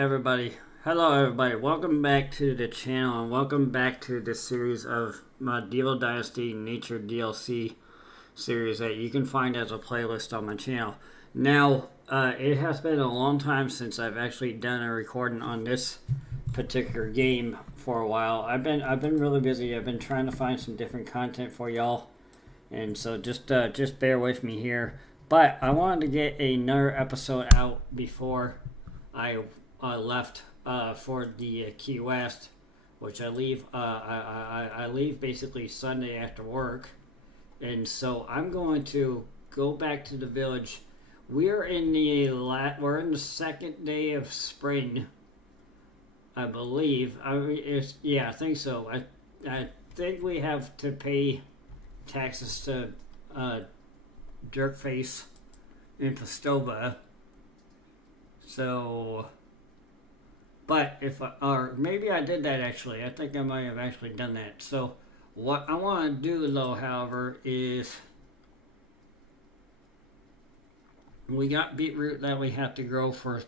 Hello everybody. Welcome back to the channel and welcome back to this series of my Dynasty Nature DLC series that you can find as a playlist on my channel. Now, it has been a long time since I've actually done a recording on this particular game for a while. I've been really busy. I've been trying to find some different content for y'all, and so just bear with me here. But I wanted to get another episode out before I left for the Key West, which I leave. I leave basically Sunday after work, and so I'm going to go back to the village. We're in the second day of spring, I believe. I think so. I think we have to pay taxes to Jerkface in Pastova. So, but or maybe I did that actually. I think I might have actually done that. So, what I want to do though, however, is we got beetroot that we have to grow for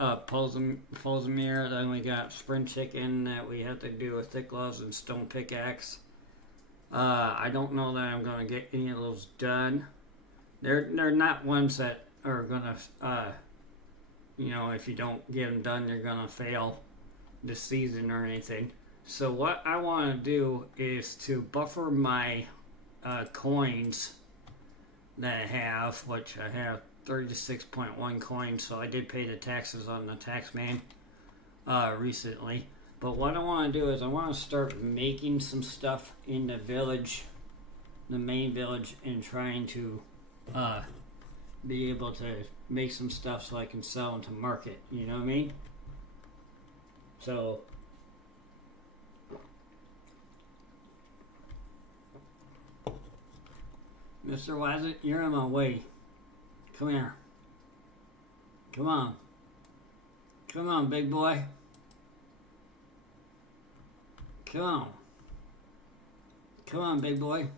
Polsomir. Then we got spring chicken that we have to do with thick gloves and stone pickaxe. I don't know that I'm going to get any of those done. They're not ones that are going to, if you don't get them done, you're going to fail this season or anything. So what I want to do is to buffer my coins that I have, which I have 36.1 coins, so I did pay the taxes on the tax man recently. But what I want to do is I want to start making some stuff in the village, the main village, and trying to be able to make some stuff so I can sell into market. You know what I mean? So, Mr. Wazit, you're on my way. Come here. Come on. Come on, big boy. Come on. Come on, big boy.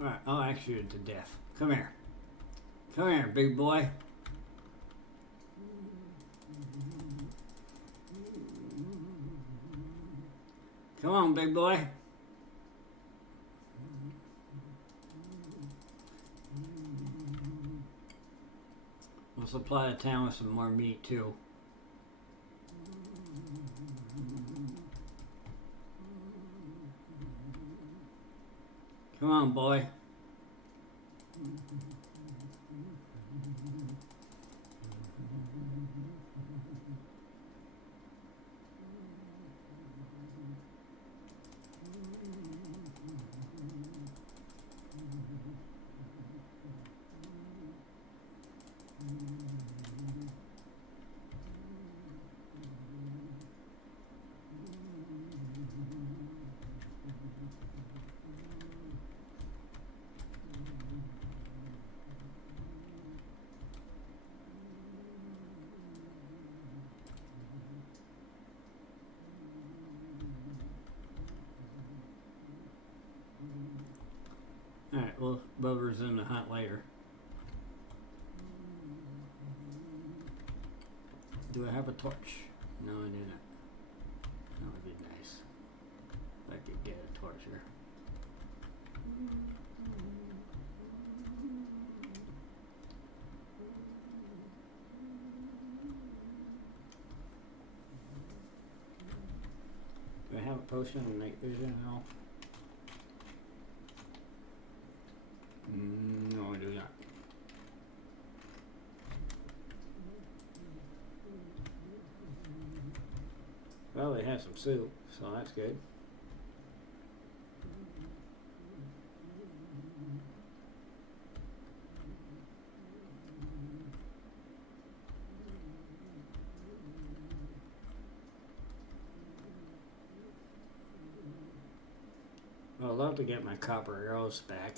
Alright, I'll ask you to death. Come here. Come here, big boy. Come on, big boy. We'll supply the town with some more meat, too. Come on, boy. Alright, well, Bubber's in the hunt later. Do I have a torch? No, I didn't. That would be nice. If I could get a torch here. Do I have a potion of night vision at all? No, I do not. Well, they have some soup, so that's good. I'd love to get my copper arrows back.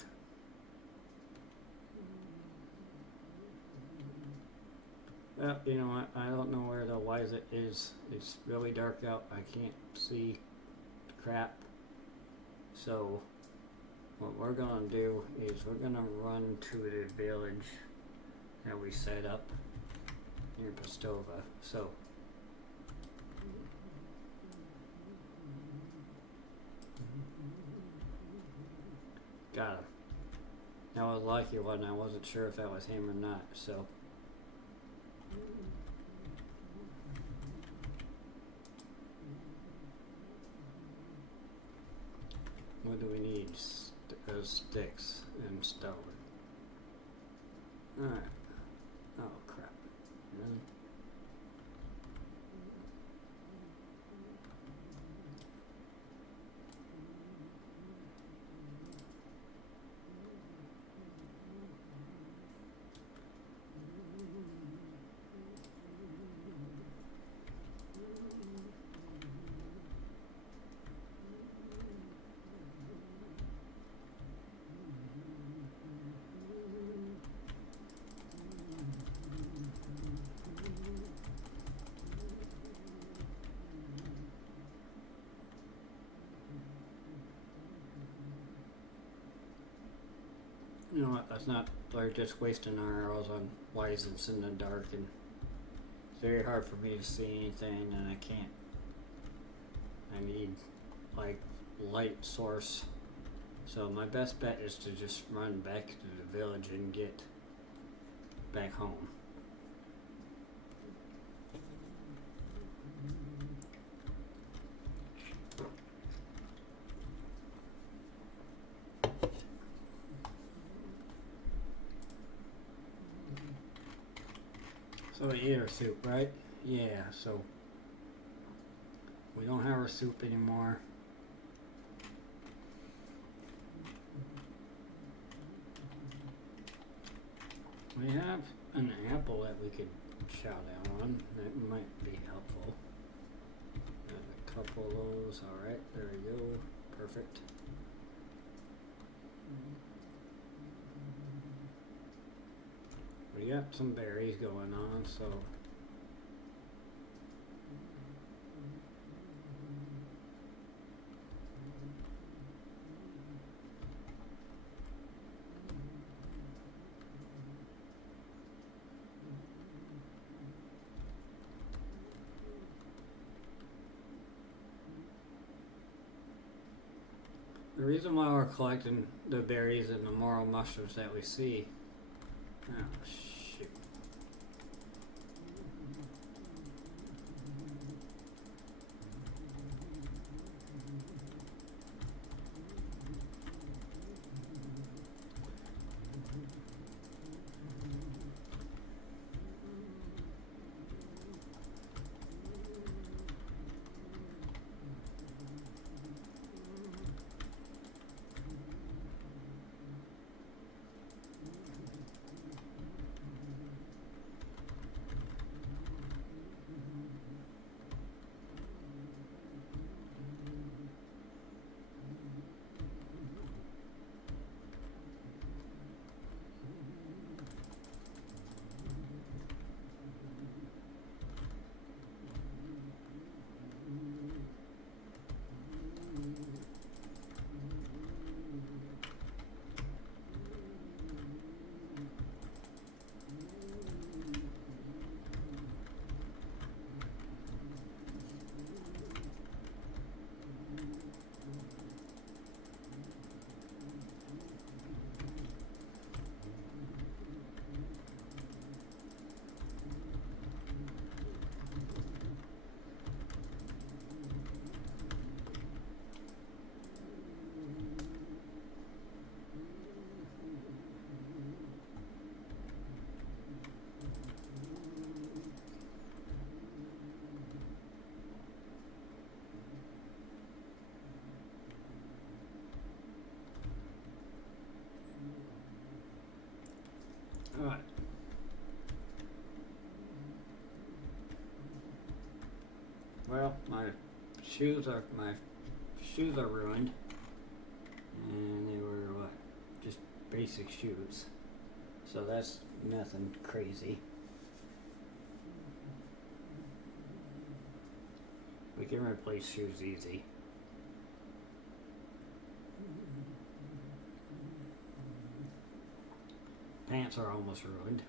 Well, you know what? I don't know where the Wiset is. It's really dark out. I can't see crap. So, what we're gonna do is we're gonna run to the village that we set up near Pastova. So, got him. That was a lucky one. I wasn't sure if that was him or not. So. What do we need? Sticks and stone. Alright. Oh crap. Really? You know what, that's not, we're just wasting our arrows on Wisets in the dark, and it's very hard for me to see anything, and I can't. I need, like, light source. So my best bet is to just run back to the village and get back home. So we ate our soup, right? Yeah, so we don't have our soup anymore. We have an apple that we could chow down on. That might be helpful. Got a couple of those. Alright, there we go. Perfect. We got some berries going on, so the reason why we're collecting the berries and the morel mushrooms that we see. Oh shoot. Alright. Well, my shoes are ruined. And they were what? Just basic shoes. So that's nothing crazy. We can replace shoes easy. Pants are almost ruined.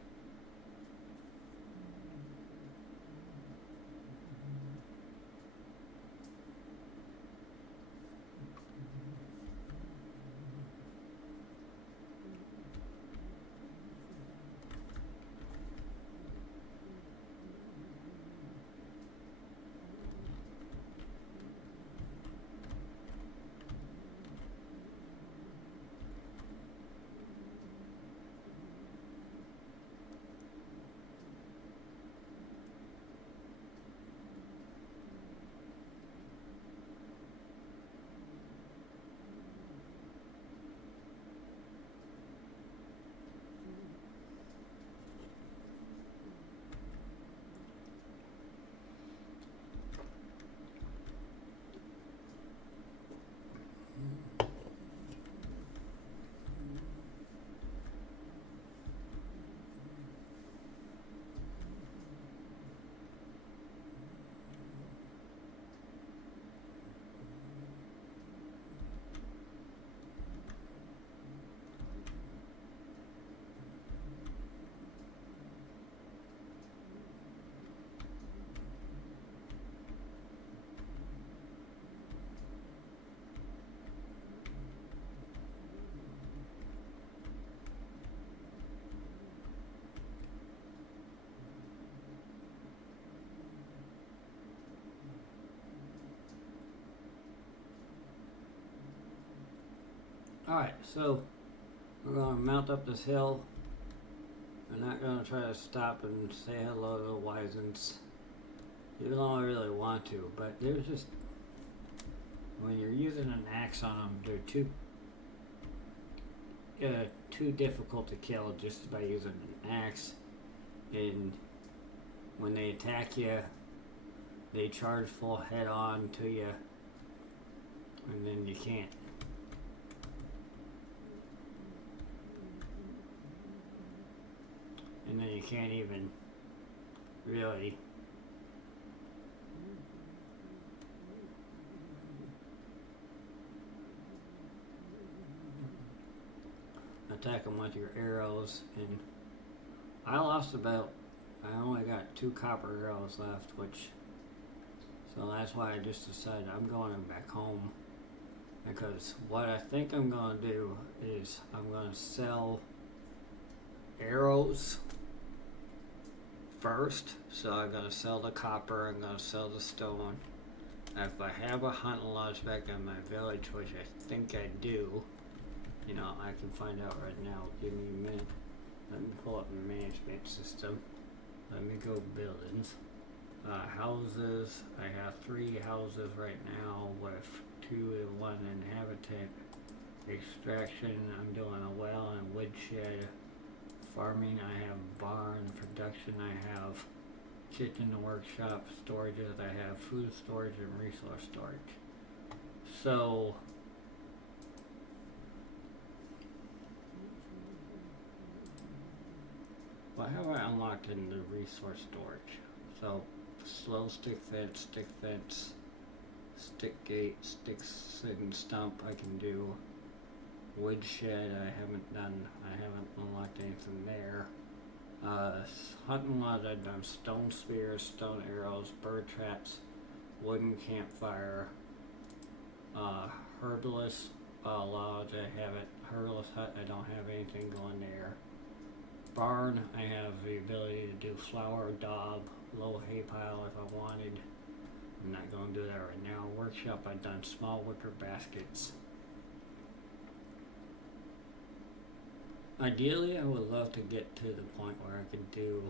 Alright, so we're going to mount up this hill. We're not going to try to stop and say hello to the Wisens, even though I really want to, but there's just, when you're using an axe on them, they're too difficult to kill just by using an axe. And when they attack you, they charge full head on to you, and then you can't. And then you can't even really attack them with your arrows. And I only got 2 copper arrows left, so that's why I just decided I'm going back home, because what I think I'm going to do is I'm going to sell arrows first. So I'm going to sell the copper, I'm going to sell the stone. If I have a hunting lodge back in my village, which I think I do, I can find out right now. Give me a minute. Let me pull up the management system. Let me go buildings. Houses. I have 3 houses right now with 2 and 1 inhabitant. Extraction, I'm doing a well and woodshed. Farming, I have barn. Production, I have kitchen and workshop. Storages, I have food storage and resource storage. So what have I unlocked in the resource storage? So slow stick fence, stick gate, sticks and stump I can do. Woodshed I haven't unlocked anything there. Hunting lodge I've done stone spears, stone arrows, bird traps, wooden campfire. Herbalist lodge I haven't. Herbalist hut I don't have anything going there. Barn I have the ability to do flour, daub, low hay pile if I wanted. I'm not going to do that right now. Workshop I've done small wicker baskets. Ideally, I would love to get to the point where I could do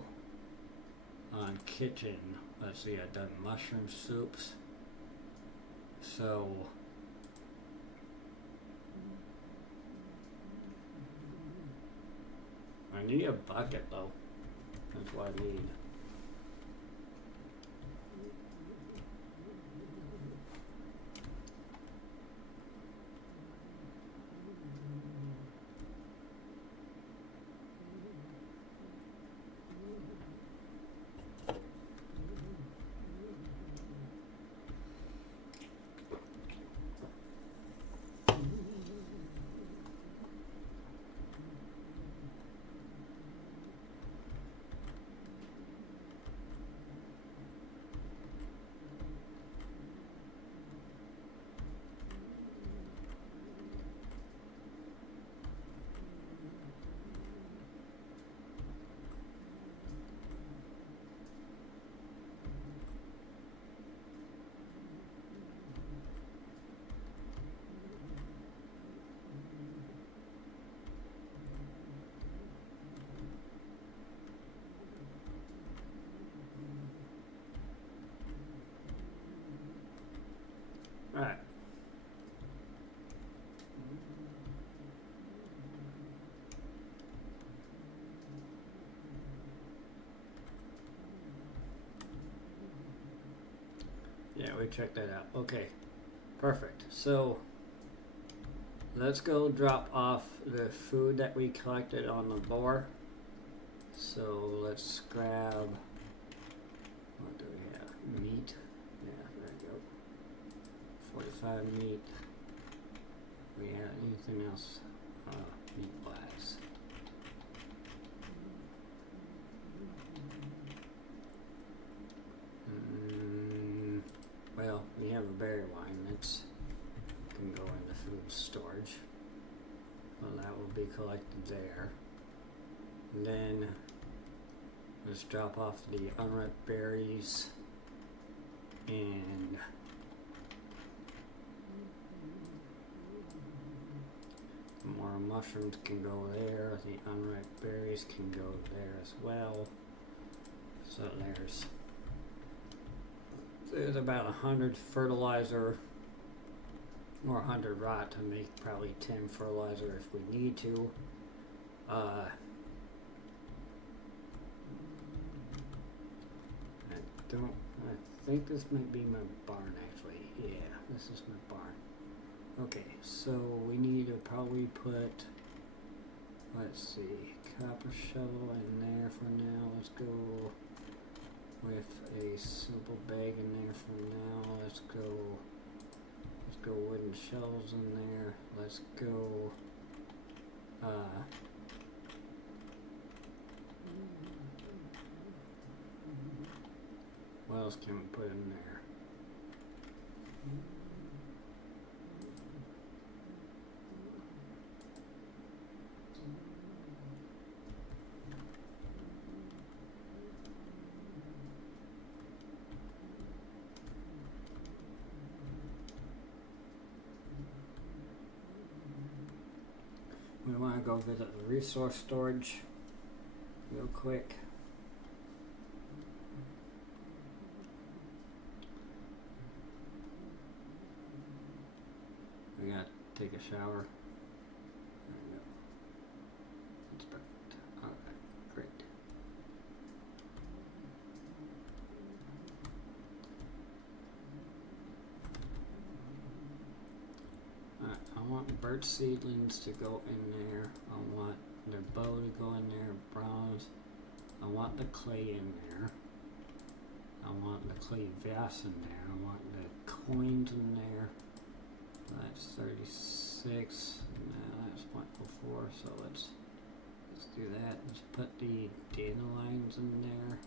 on kitchen. Let's see, I've done mushroom soups. So I need a bucket though. That's what I need. Alright. Yeah, we checked that out. Okay, perfect. So let's go drop off the food that we collected on the boar. So let's grab, what do we have? Meat. Yeah, there we go. 45 meat. We have anything else meat wise? Well, we have a berry wine that can go in the food storage. Well, that will be collected there. And then let's drop off the unripe berries and more mushrooms can go there. The unripe berries can go there as well. So there's about 100 fertilizer or 100 rot to make probably 10 fertilizer if we need to. I think this might be my barn actually. Yeah, this is my barn. Okay, so we need to probably put, let's see, copper shovel in there for now. Let's go with a simple bag in there for now. Let's go wooden shelves in there. Let's go what else can we put in there? We want to go visit the resource storage real quick. We gotta take a shower. There we go. That's perfect. Alright, great. Alright, I want birch seedlings to go in there. I want their bow to go in there, browns. I want the clay in there. I want the clay vase in there. I want the coins in there. That's 36. No, that's 0.04. So let's do that. Let's put the dandelions in there.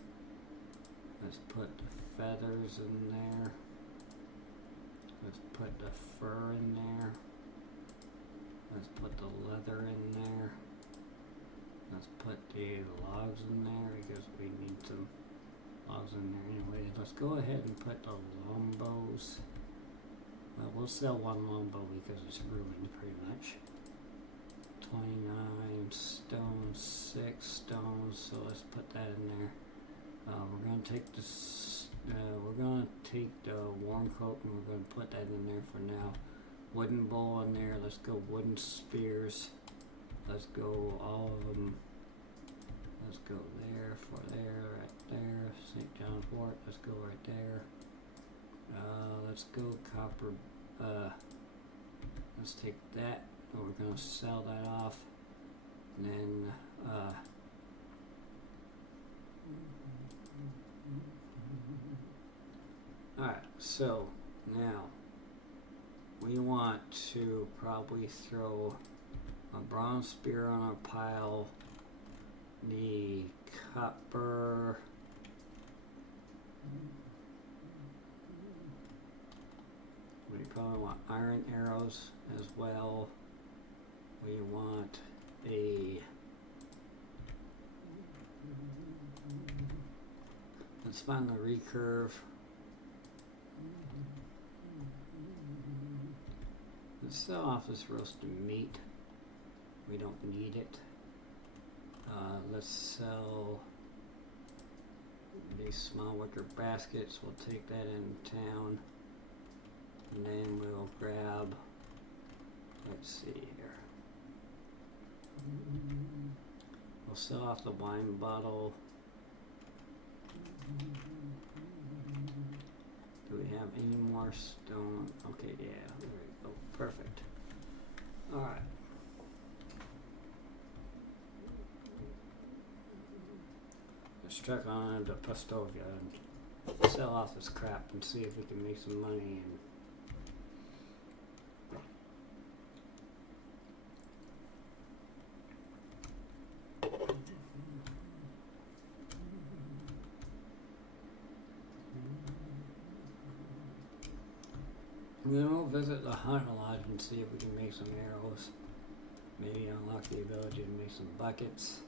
Let's put the feathers in there. Let's put the fur in there. Let's put the leather in there. Let's put the logs in there because we need some logs in there anyway. Let's go ahead and put the longbows. Well, we'll sell one longbow because it's ruined pretty much. 29 stones, 6 stones, so let's put that in there. We're gonna take this. We're gonna take the warm coat and we're gonna put that in there for now. Wooden bowl in there. Let's go wooden spears. Let's go all of them. Let's go there, for there, right there. St. John's Wort. Let's go right there. Let's go copper. Let's take that. We're gonna sell that off. And then alright, so now we want to probably throw a bronze spear on our pile, the copper, we probably want iron arrows as well. We want a, let's find the recurve. Let's sell off this roasted meat. We don't need it. Let's sell these small wicker baskets. We'll take that in town. And then grab, let's see here. We'll sell off the wine bottle. Do we have any more stone? Okay, yeah, there we go. Perfect. Alright. Let's check on to Pastovia and sell off this crap and see if we can make some money. And we'll visit the hunt lodge and see if we can make some arrows. Maybe unlock the ability to make some buckets.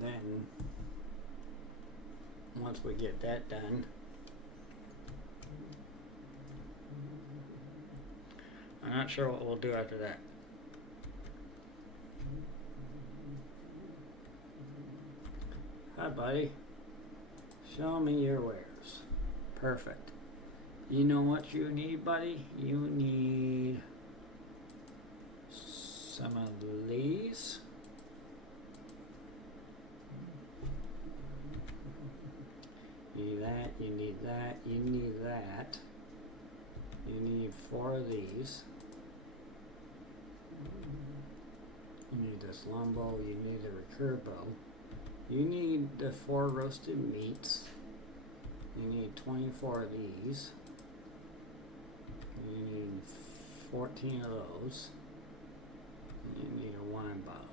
Then, once we get that done, I'm not sure what we'll do after that. Hi, buddy. Show me your wares. Perfect. You know what you need, buddy? You need some of these. You need that, you need that, you need that. You need 4 of these. You need this longbow, you need the recurve bow. You need the 4 roasted meats. You need 24 of these. You need 14 of those. You need a wine bottle.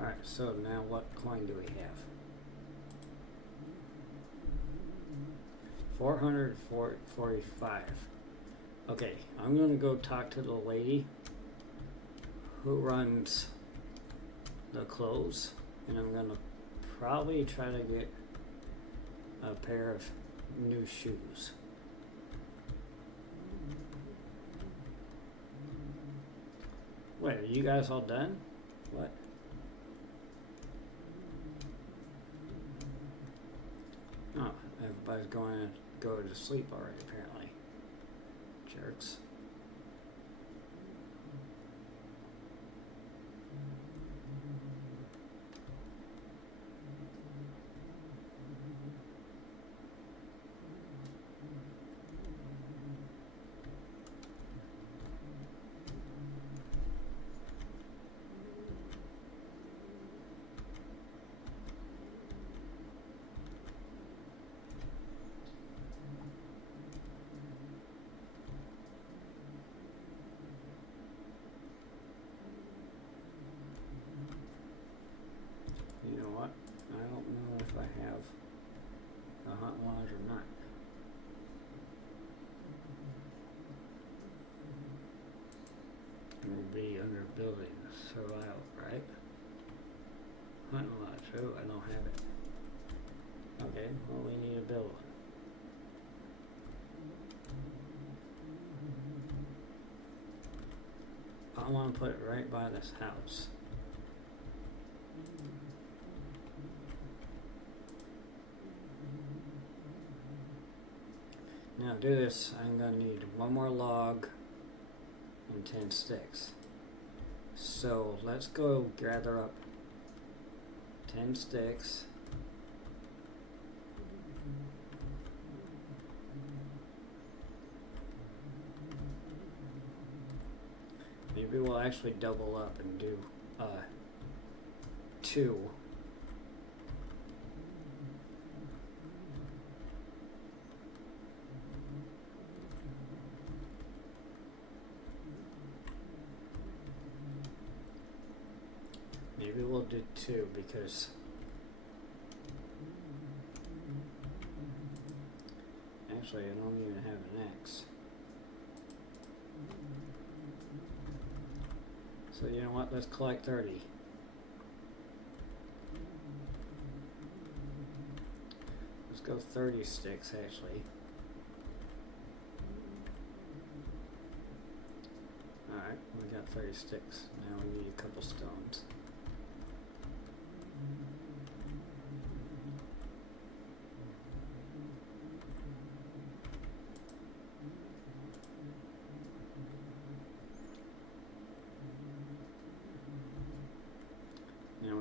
Alright, so now what coin do we have? 445. Okay, I'm going to go talk to the lady who runs the clothes, and I'm going to probably try to get a pair of new shoes. Wait, are you guys all done? What? Oh, everybody's going to go to sleep already, apparently. Jerks. You know what? I don't know if I have a hot lodge or not. It will be under building survival, right? Hot lodge. Oh, I don't have it. Okay, well we need to build one. I want to put it right by this house. Now to do this, I'm going to need 1 more log and 10 sticks. So let's go gather up 10 sticks. Maybe we'll actually double up and do 2. Maybe we'll do 2 because actually I don't even have an axe. So you know what, let's collect 30. Let's go 30 sticks actually. Alright, we got 30 sticks. Now we need a couple stones.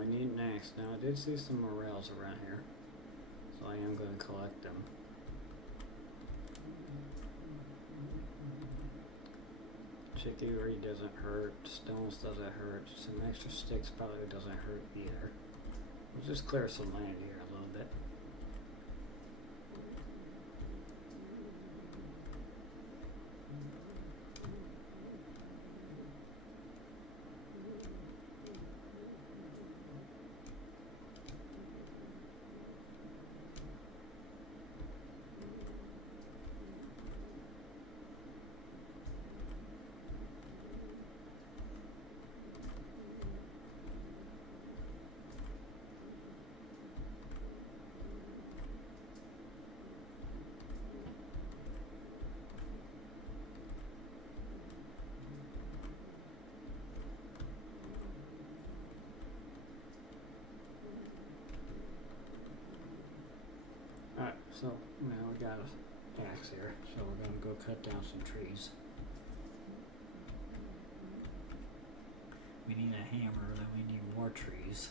need an axe. Now, I did see some morels around here, so I am going to collect them. Chicory doesn't hurt, stones doesn't hurt, some extra sticks probably doesn't hurt either. We'll just clear some land here a little bit. Alright, so now we got an axe here, so we're going to go cut down some trees. We need a hammer, then we need more trees.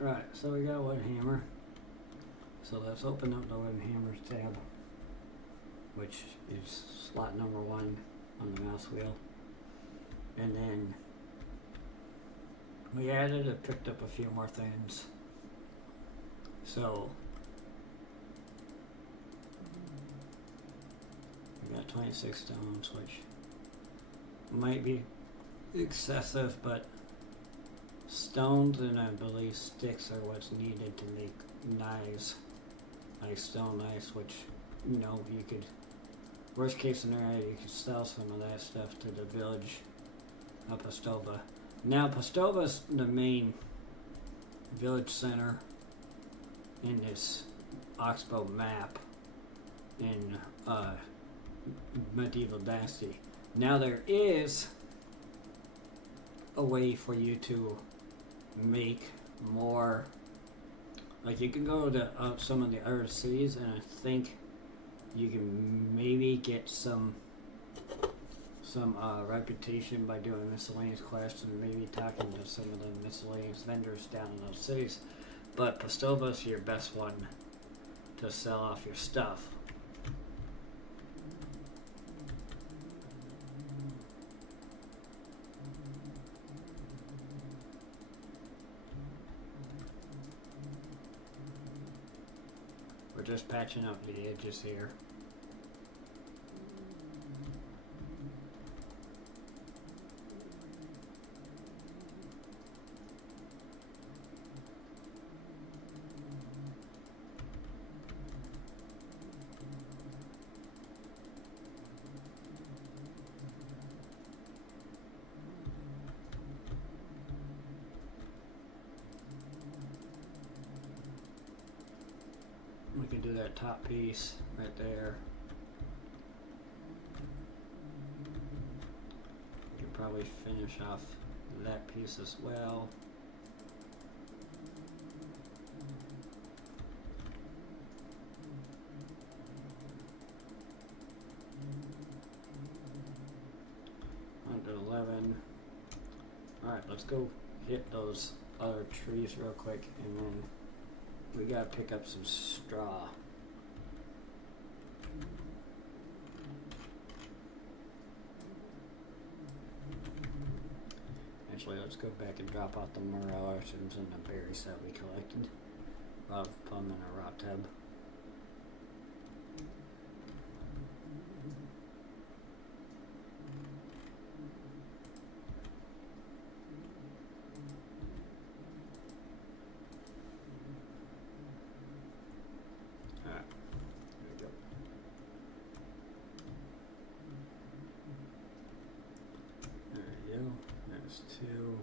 Right, so we got wood hammer. So let's open up the wood hammers tab, which is slot number 1 on the mouse wheel. And then we added and picked up a few more things. So we got 26 stones, which might be excessive, but stones and I believe sticks are what's needed to make knives, like stone knives, which, you know, you could, worst case scenario, you could sell some of that stuff to the village of Pastova. Now, Pastova's the main village center in this Oxbow map in Medieval Dynasty. Now, there is a way for you to make more, like you can go to some of the other cities, and I think you can maybe get some reputation by doing miscellaneous quests and maybe talking to some of the miscellaneous vendors down in those cities. But Pastova's your best one to sell off your stuff. We're just patching up the edges here. We can do that top piece right there. We can probably finish off that piece as well. On to 11. Alright, let's go hit those other trees real quick, and then we gotta pick up some straw. Actually, let's go back and drop out the morel items and the berries that we collected. I'll put them in a rot tub. There's 2.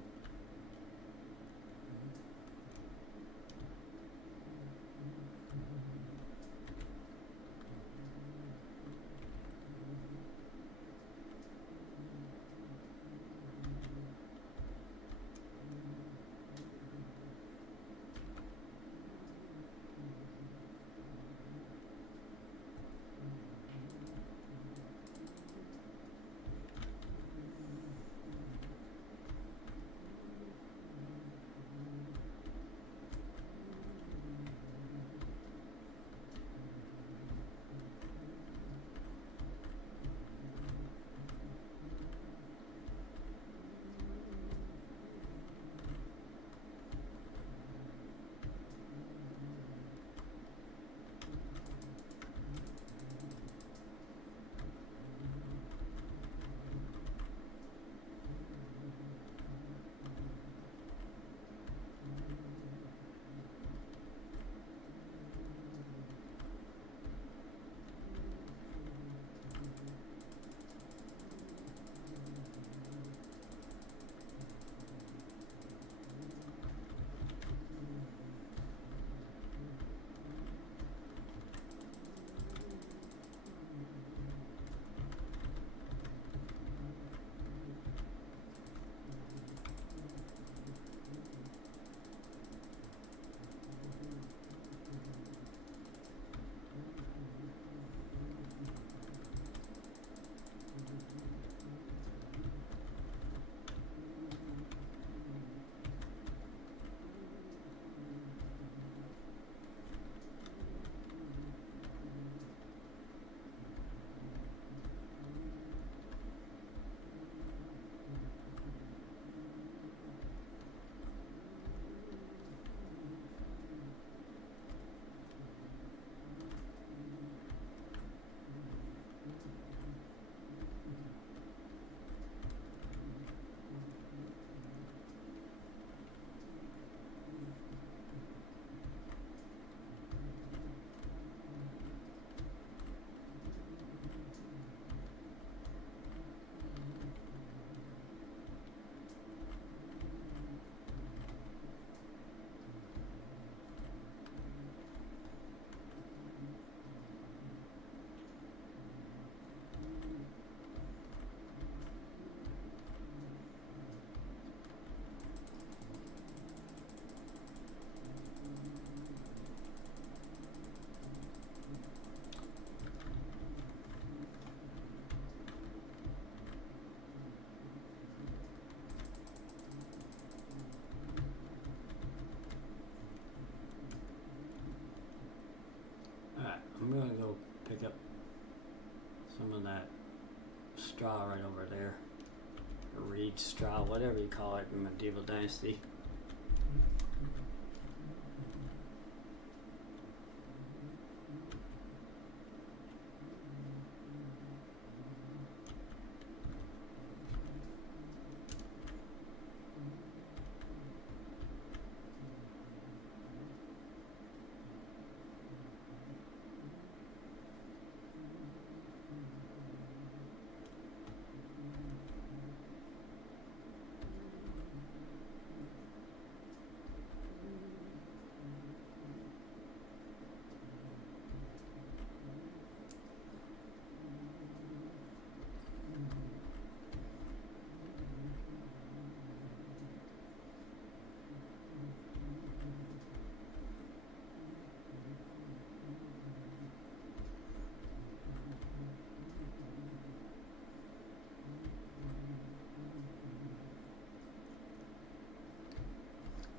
I'm gonna go pick up some of that straw right over there. Or reed straw, whatever you call it in Medieval Dynasty.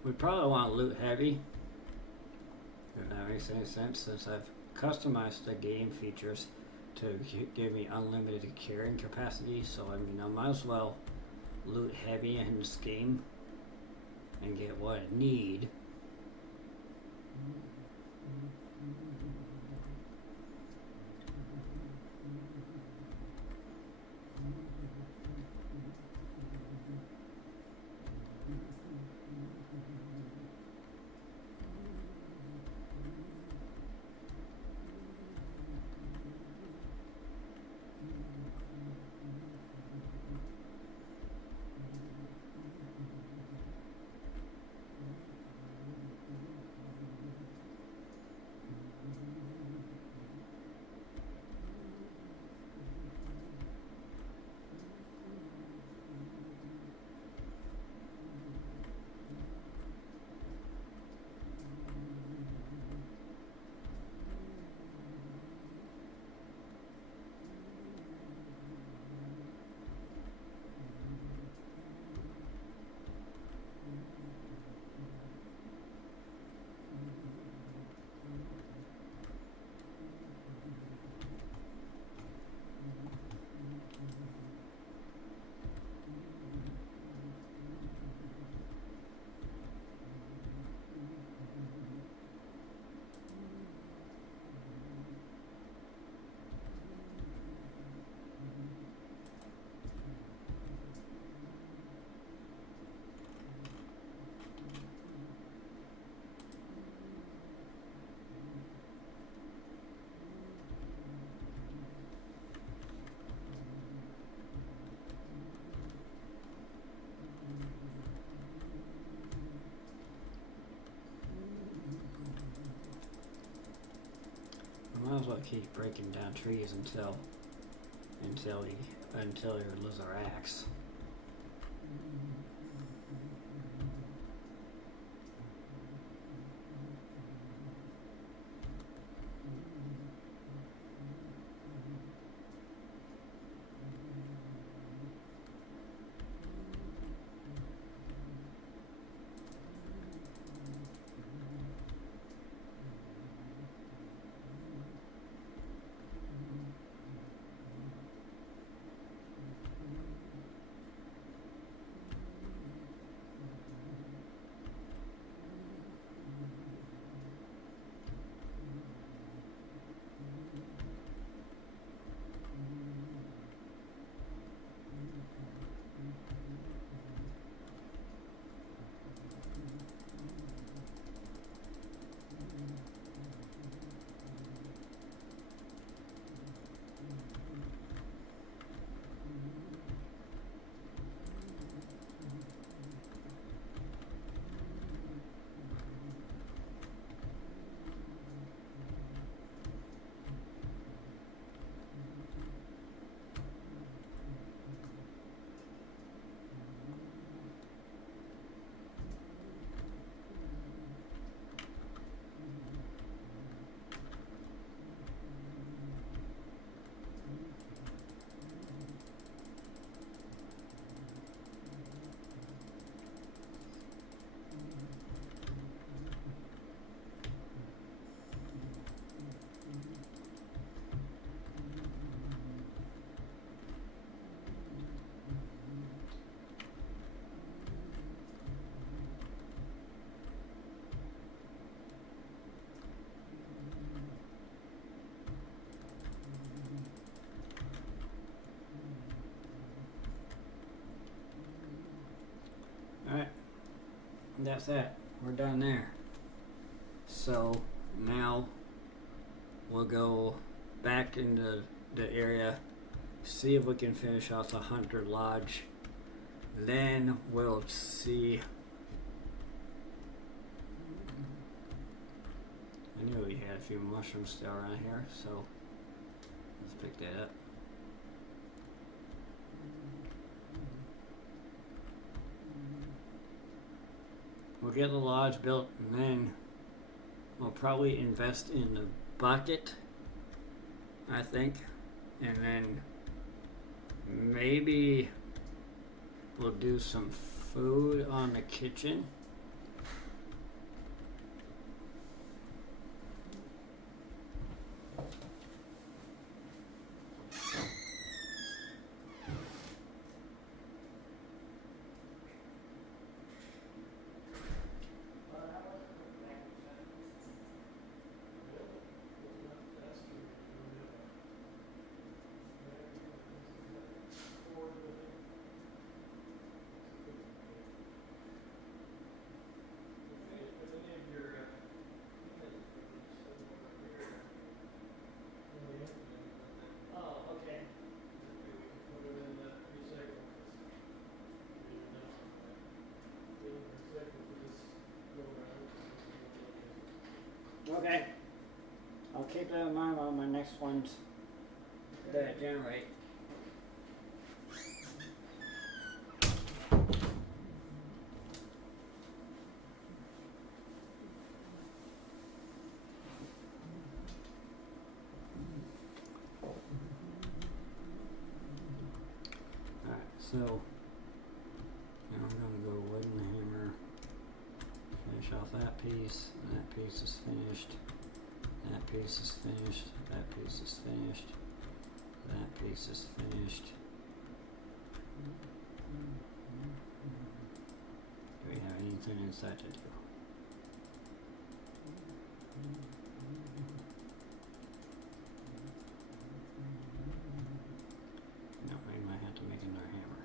We probably want to loot heavy, if that makes any sense, since I've customized the game features to give me unlimited carrying capacity. So I mean, I might as well loot heavy in this game and get what I need. Might as well keep breaking down trees until you lose our axe. that's it. We're done there. So now we'll go back into the area, see if we can finish off the Hunter Lodge. Then we'll see. I knew we had a few mushrooms still around here, so let's pick that up. We'll get the lodge built, and then we'll probably invest in the bucket, I think, and then maybe we'll do some food on the kitchen. Okay. I'll keep that in mind on my next ones that generate. Alright, so now I'm going to go wooden hammer, finish off that piece. That piece is finished. That piece is finished. That piece is finished. That piece is finished. Do we have anything inside to do? No, we might have to make another hammer.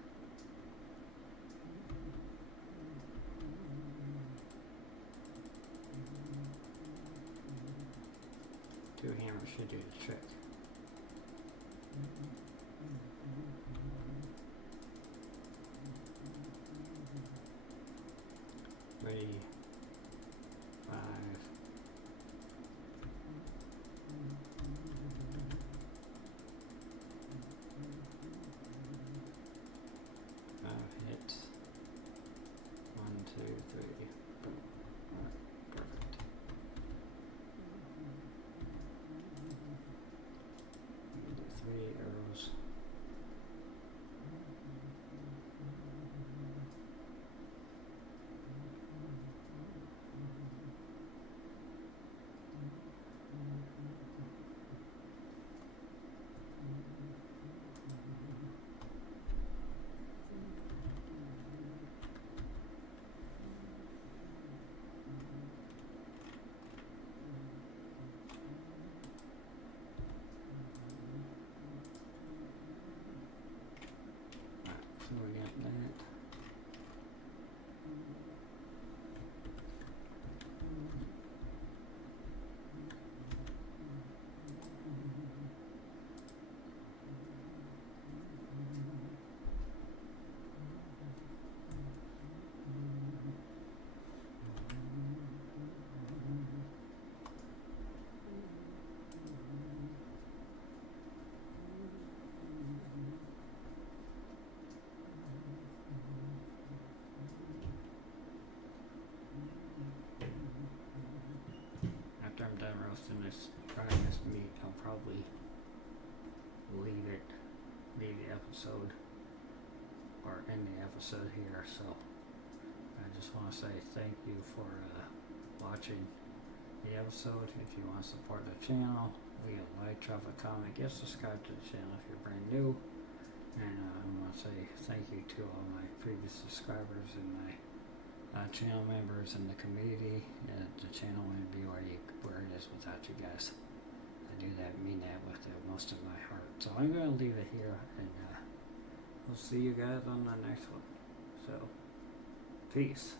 Two hammers should do the trick. Ready. 5. 5 hits. 1, 2, 3. Boom. Alright, perfect. Do 3 arrows. So we got that. After I'm done roasting this, frying this meat, I'll probably leave the episode, or end the episode here. So I just want to say thank you for watching the episode. If you want to support the channel, leave a like, drop a comment, get subscribed to the channel if you're brand new. And I want to say thank you to all my previous subscribers and my channel members in the community. The channel wouldn't be where it is without you guys. I do that, mean that with most of my heart. So I'm going to leave it here, and we'll see you guys on the next one. So, peace.